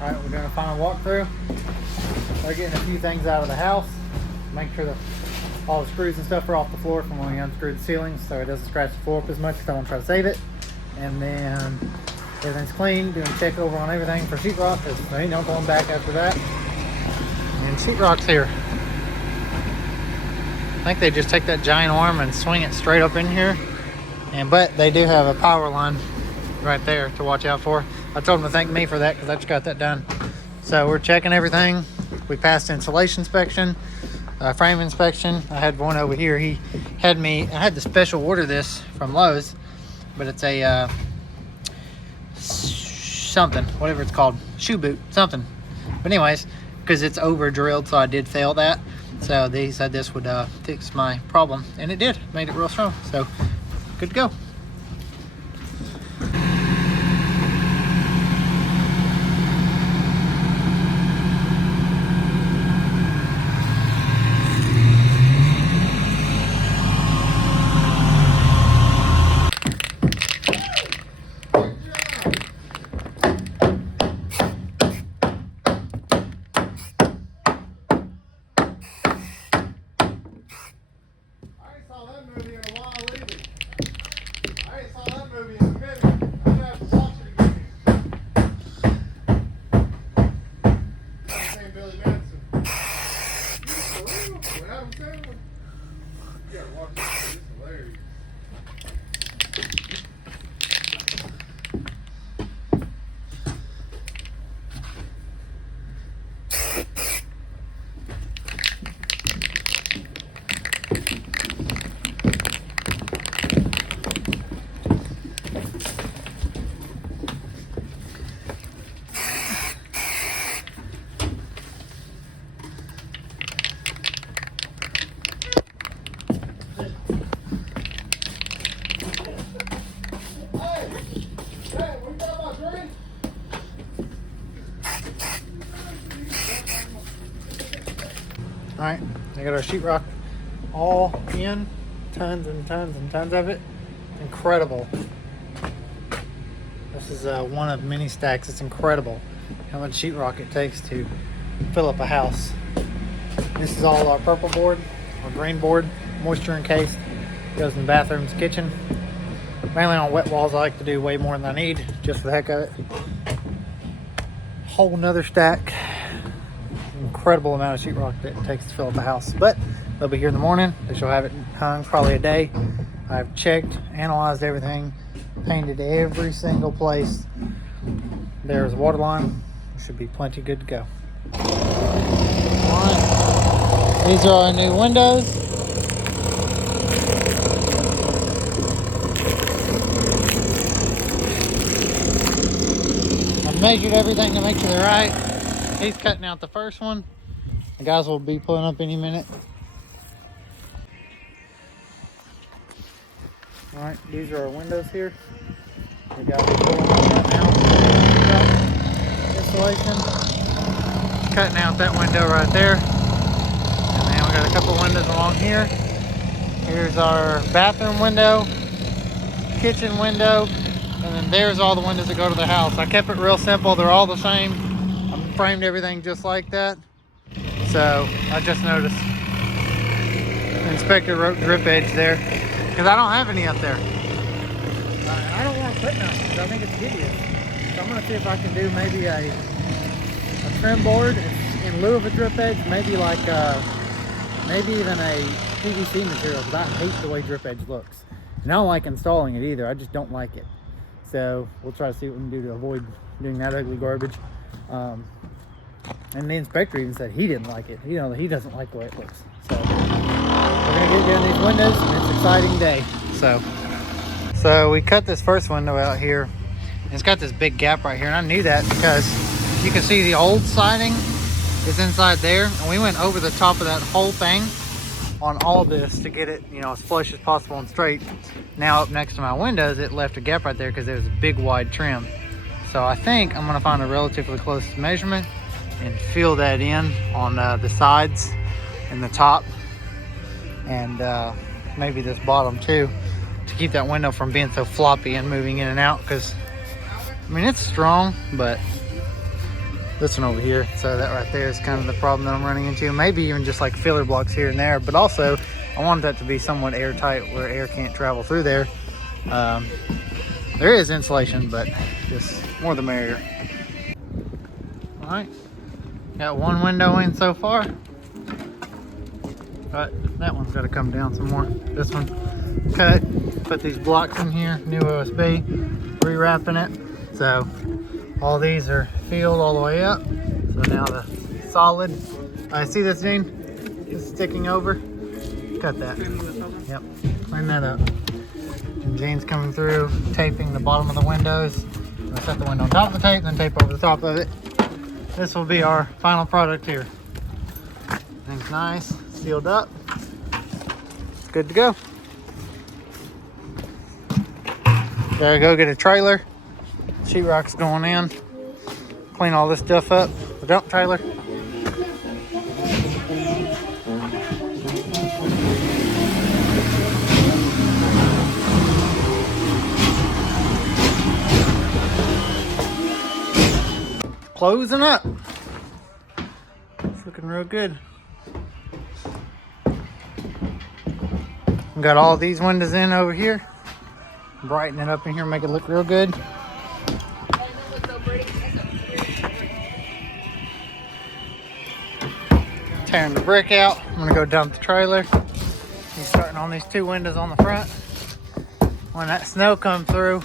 Alright, we're doing a final walkthrough. We're getting a few things out of the house. Make sure that all the screws and stuff are off the floor from when we unscrewed the ceilings so it doesn't scratch the floor up as much because I want to try to save it. And then everything's clean, doing a check over on everything for sheetrock because there ain't no going back after that. And sheetrock's here. I think they just take that giant arm and swing it straight up in here. But they do have a power line right there to watch out for. I told them to thank me for that because I just got that done. So we're checking everything. We passed insulation inspection, frame inspection. I had one over here. I had to special order this from Lowe's, but it's a something, whatever it's called, shoe boot, something. But anyways, because it's over drilled, so I did fail that. So they said this would fix my problem, and it did. Made it real strong. So good to go. All right, I got our sheetrock all in, tons and tons and tons of it. Incredible. This is one of many stacks. It's incredible how much sheetrock it takes to fill up a house. This is all our purple board, our green board, moisture encased. Goes in bathrooms, kitchen. Mainly on wet walls, I like to do way more than I need, just for the heck of it. Whole nother stack. Incredible amount of sheetrock that it takes to fill up a house, but they'll be here in the morning. They shall have it hung probably a day. I've checked, analyzed everything, painted every single place. There's a water line. Should be plenty good to go. All right. These are our new windows. I measured everything to make sure they're right. He's cutting out the first one. The guys will be pulling up any minute. All right, these are our windows here. The guys are pulling up right now. Installation. Cutting out that window right there. And then we got a couple windows along here. Here's our bathroom window, kitchen window, and then there's all the windows that go to the house. I kept it real simple. They're all the same. Framed everything just like that. So I just noticed the inspector wrote drip edge there because I don't have any up there. I don't want to put none because I think it's hideous. So I'm going to see if I can do maybe a trim board in lieu of a drip edge, maybe like maybe even a PVC material because I hate the way drip edge looks. And I don't like installing it either. I just don't like it. So we'll try to see what we can do to avoid doing that ugly garbage. And the inspector even said he didn't like it. He doesn't like the way it looks. So we're gonna get down these windows, and it's an exciting day. So we cut this first window out here. And it's got this big gap right here, and I knew that because you can see the old siding is inside there, and we went over the top of that whole thing on all this to get it, as flush as possible and straight. Now up next to my windows, it left a gap right there because there's a big wide trim. So I think I'm gonna find a relatively close measurement and fill that in on the sides and the top, and maybe this bottom too, to keep that window from being so floppy and moving in and out. Because I mean, it's strong, but this one over here. So that right there is kind of the problem that I'm running into. Maybe even just like filler blocks here and there, but also I wanted that to be somewhat airtight where air can't travel through there. There is insulation, but just more the merrier. All right, got one window in so far. But that one's got to come down some more. This one cut, put these blocks in here, new OSB, rewrapping it. So all these are filled all the way up. So now the solid, I see this, Gene? It's sticking over. Cut that. Yep, clean that up. And Gene's coming through, taping the bottom of the windows. I'll set the window on top of the tape, then tape over the top of it. This will be our final product here. Thing's nice, sealed up. Good to go. Gotta go get a trailer. Sheetrock's going in. Clean all this stuff up. The dump trailer. Closing up. It's looking real good. Got all these windows in over here. Brighten it up in here, make it look real good. Tearing the brick out. I'm gonna go dump the trailer. I'm starting on these two windows on the front. When that snow comes through,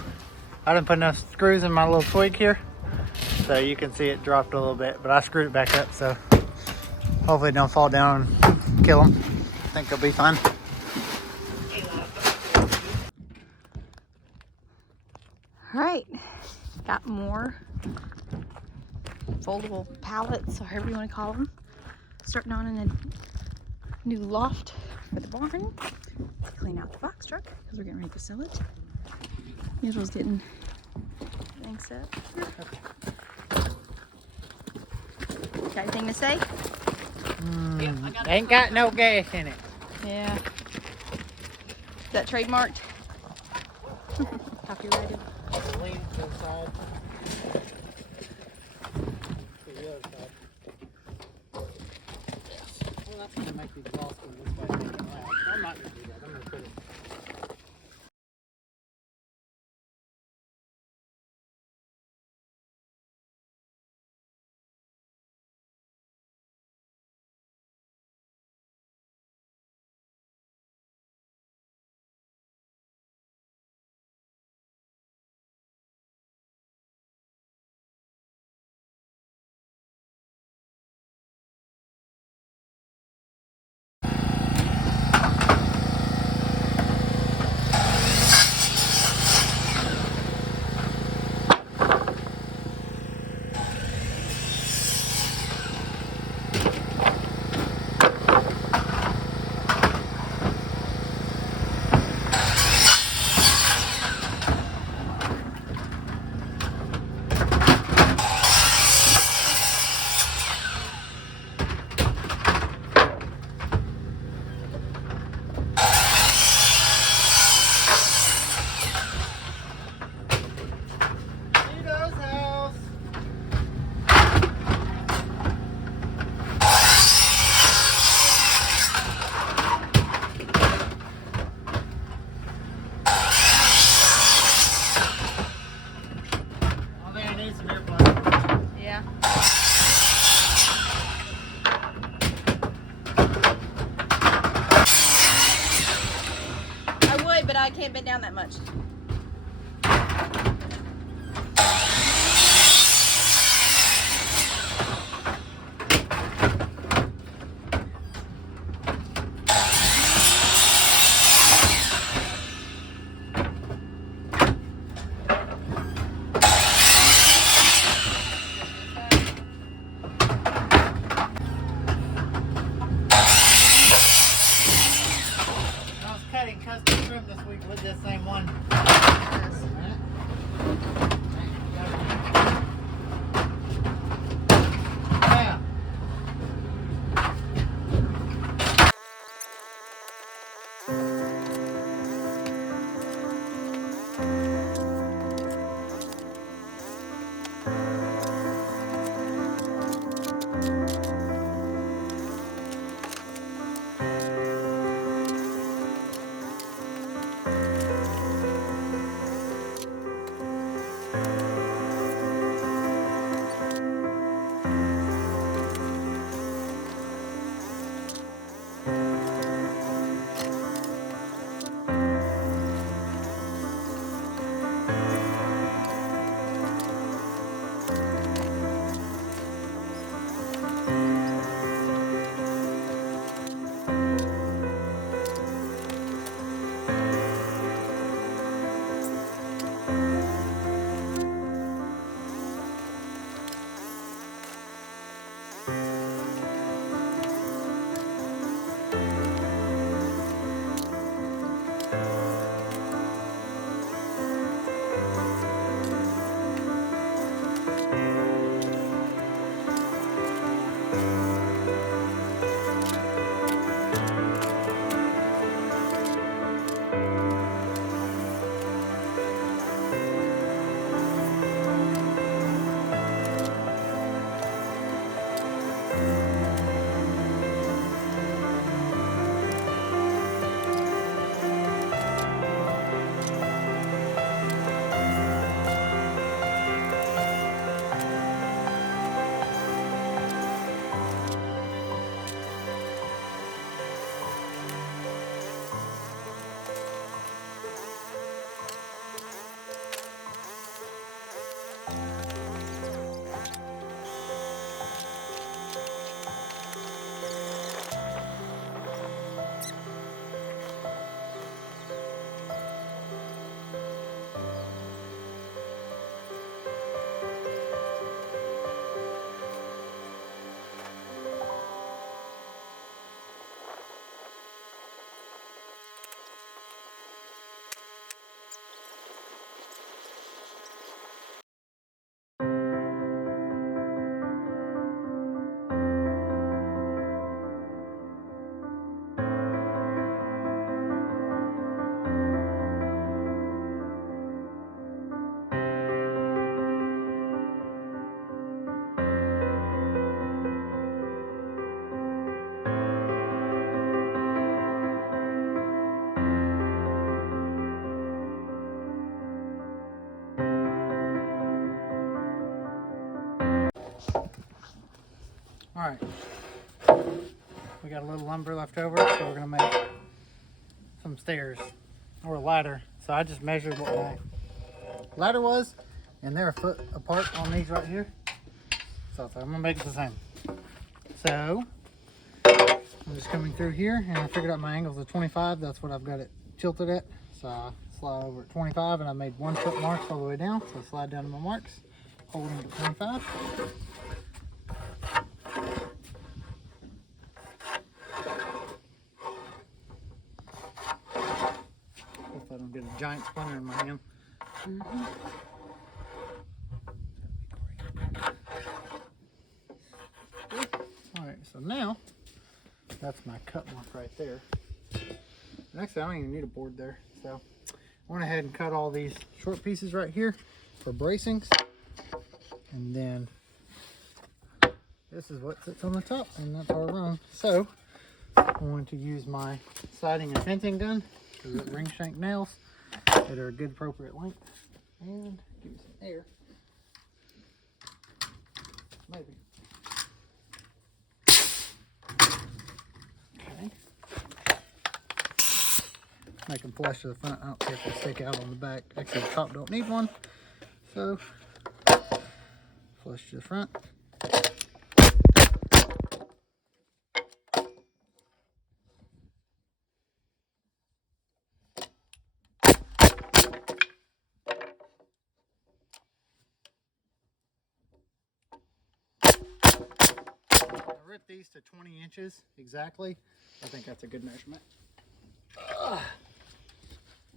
I didn't put enough screws in my little twig here. So you can see it dropped a little bit, but I screwed it back up, so hopefully it don't fall down and kill them. I think it'll be fine. All right, got more foldable pallets, or however you want to call them. Starting on in a new loft for the barn. Clean out the box truck because we're getting ready to sell it. Israel's getting things up. Got anything to say? Ain't got no gas in it. Yeah. Is that trademarked? Copyrighted. Lean to the side. To the other side. Yes. Well, that's going to make the exhaust go this way. Make it loud. I'm not going to do that. I'm going to put it. Yeah. I would, but I can't bend down that much. Custom trim this week with this same one. Alright. We got a little lumber left over, so we're gonna make some stairs or a ladder. So I just measured what my ladder was, and they're a foot apart on these right here. So I'm gonna make it the same. So I'm just coming through here, and I figured out my angle's at 25. That's what I've got it tilted at. So I slide over at 25, and I made 1 foot marks all the way down. So I slide down to my marks, holding it at 25. Hope I don't get a giant splinter in my hand. Alright, so now that's my cut mark right there. And actually, I don't even need a board there. So I went ahead and cut all these short pieces right here for bracings. And then this is what sits on the top, and that's our rung. So I'm going to use my siding and fencing gun to get ring shank nails that are a good appropriate length. And give me some air. Maybe. Okay. Make them flush to the front. I don't care if they stick out on the back. Actually, the top don't need one. So, flush to the front. I ripped these to 20 inches exactly. I think that's a good measurement.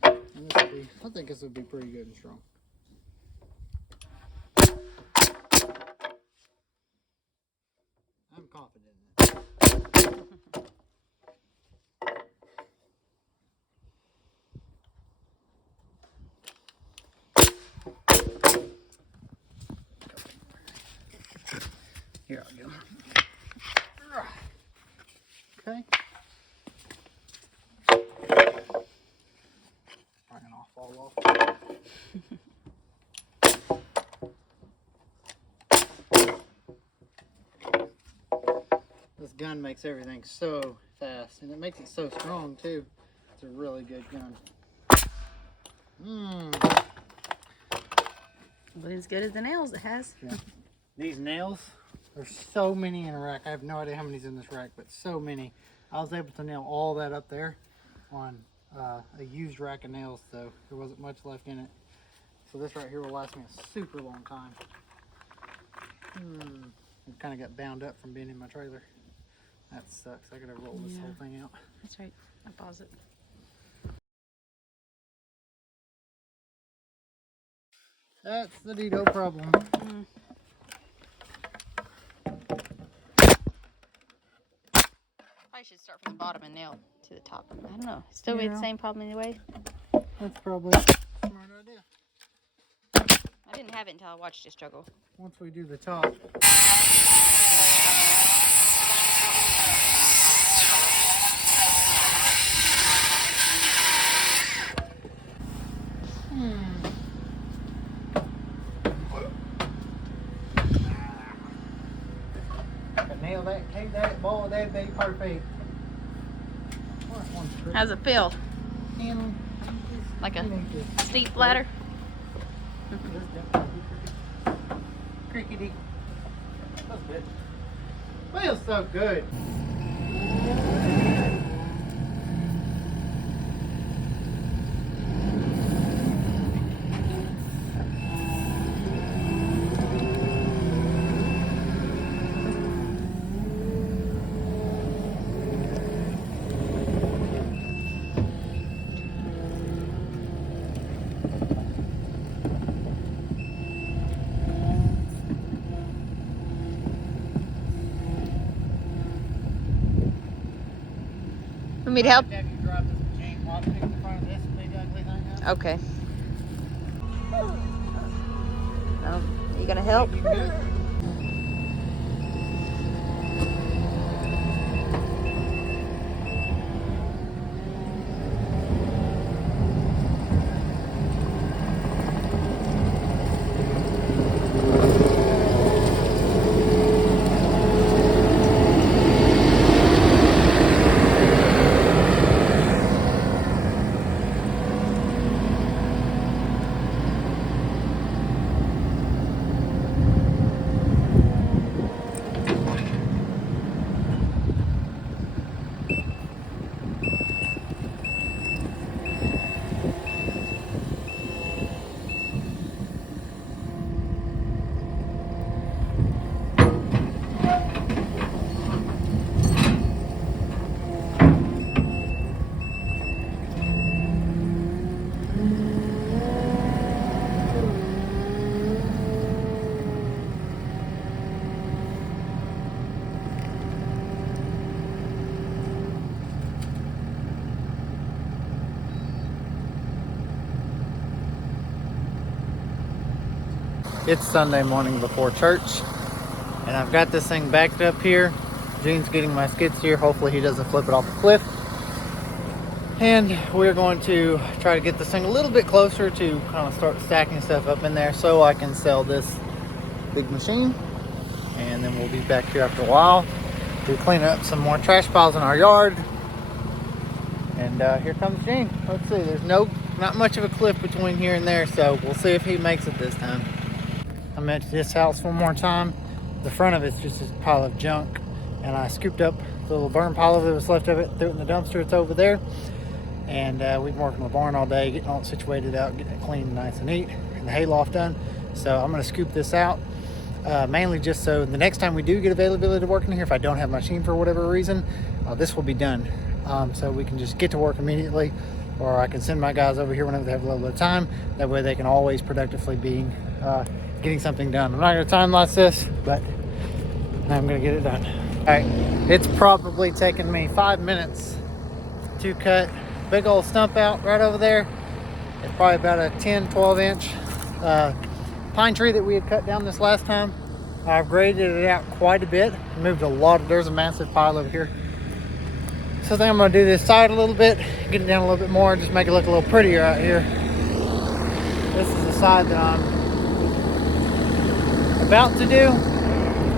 And this will be, I think this will be pretty good and strong. I'm confident in it. Here, I'll get them. Okay. Bringing off all off. This gun makes everything so fast, and it makes it so strong too. It's a really good gun. But as good as the nails it has. Yeah. These nails, there's so many in a rack. I have no idea how many's in this rack, but so many. I was able to nail all that up there on a used rack of nails, so there wasn't much left in it. So this right here will last me a super long time. It kind of got bound up from being in my trailer. That sucks. I gotta roll this whole thing out. That's right. I pause it. That's the Dito problem. I should start from the bottom and nail to the top. I don't know. Still be the same problem anyway. That's probably a smart idea. I didn't have it until I watched you struggle. Once we do the top. Nail that, take that ball, that'd be perfect. How's it feel? Like a steep ladder? Crickety. That's good. Feels so good. Want me to help? Have you drive this machine while I'm in front of this big ugly thing up? Okay. You gonna help? You can do it. It's Sunday morning before church, and I've got this thing backed up here. Gene's getting my skid steer. Hopefully he doesn't flip it off the cliff. And we're going to try to get this thing a little bit closer to kind of start stacking stuff up in there so I can sell this big machine. And then we'll be back here after a while to clean up some more trash piles in our yard. And here comes Gene. Let's see, there's not much of a cliff between here and there, so we'll see if he makes it this time. I'm at this house one more time. The front of it's just this pile of junk, and I scooped up the little burn pile of it that was left of it, threw it in the dumpster. It's over there. And we've been working on the barn all day, getting all it situated out, getting it clean, nice and neat, and the hayloft done. So I'm going to scoop this out, mainly just so the next time we do get availability to work in here, if I don't have my machine for whatever reason, this will be done. So we can just get to work immediately, or I can send my guys over here whenever they have a little bit of time. That way they can always productively be getting something done. I'm not going to time lapse this, but I'm going to get it done. All right, it's probably taken me 5 minutes to cut big old stump out right over there. It's probably about a 10-12 inch pine tree that we had cut down this last time. I've graded it out quite a bit, moved a lot there's a massive pile over here. So I think I'm going to do this side a little bit, get it down a little bit more, just make it look a little prettier out here. This is the side that I'm about to do.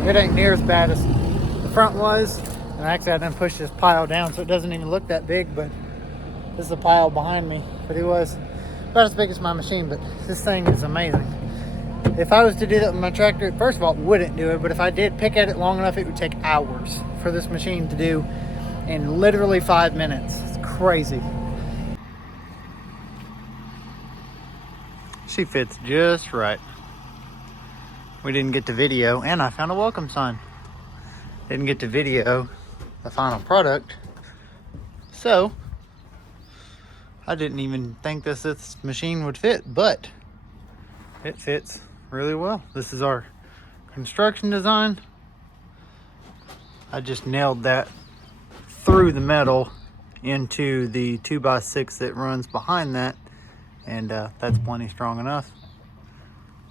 It ain't near as bad as the front was, and actually I done pushed this pile down so it doesn't even look that big, but this is a pile behind me, but it was about as big as my machine. But this thing is amazing. If I was to do that with my tractor, first of all, it wouldn't do it, but if I did pick at it long enough, it would take hours for this machine to do in literally 5 minutes. It's crazy. She fits just right. We didn't get to video, and I found a welcome sign. Didn't get to video the final product, so I didn't even think this machine would fit, but it fits really well. This is our construction design. I just nailed that through the metal into the 2x6 that runs behind that, and that's plenty strong enough.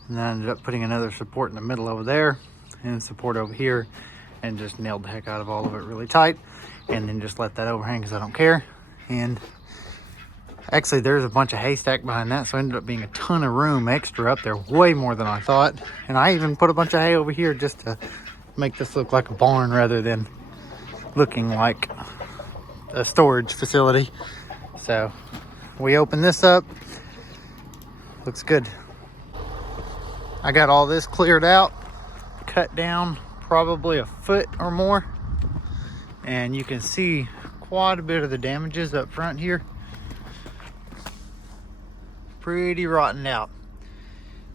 And then I ended up putting another support in the middle over there and support over here, and just nailed the heck out of all of it really tight, and then just let that overhang because I don't care. And actually there's a bunch of haystack behind that, so it ended up being a ton of room extra up there, way more than I thought. And I even put a bunch of hay over here just to make this look like a barn rather than looking like a storage facility. So we open this up, looks good. I got all this cleared out, cut down probably a foot or more, and you can see quite a bit of the damages up front here. Pretty rotten out.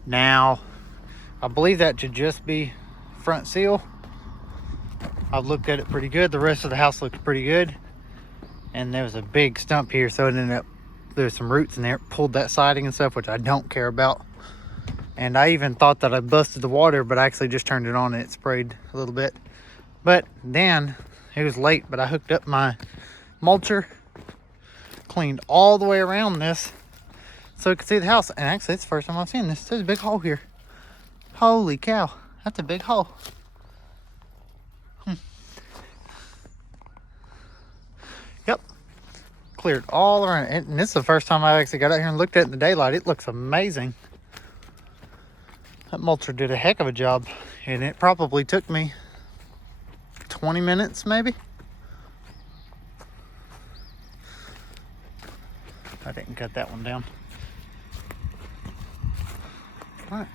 Now, I believe that should just be front seal. I've looked at it pretty good. The rest of the house looks pretty good. And there was a big stump here, so it ended up, there's some roots in there, pulled that siding and stuff, which I don't care about. And I even thought that I busted the water, but I actually just turned it on and it sprayed a little bit. But then, it was late, but I hooked up my mulcher, cleaned all the way around this so you can see the house. And actually, it's the first time I've seen this. There's a big hole here. Holy cow, that's a big hole. Yep, cleared all around it. And this is the first time I actually got out here and looked at it in the daylight. It looks amazing. That mulcher did a heck of a job, and it probably took me 20 minutes maybe. I didn't cut that one down. All right.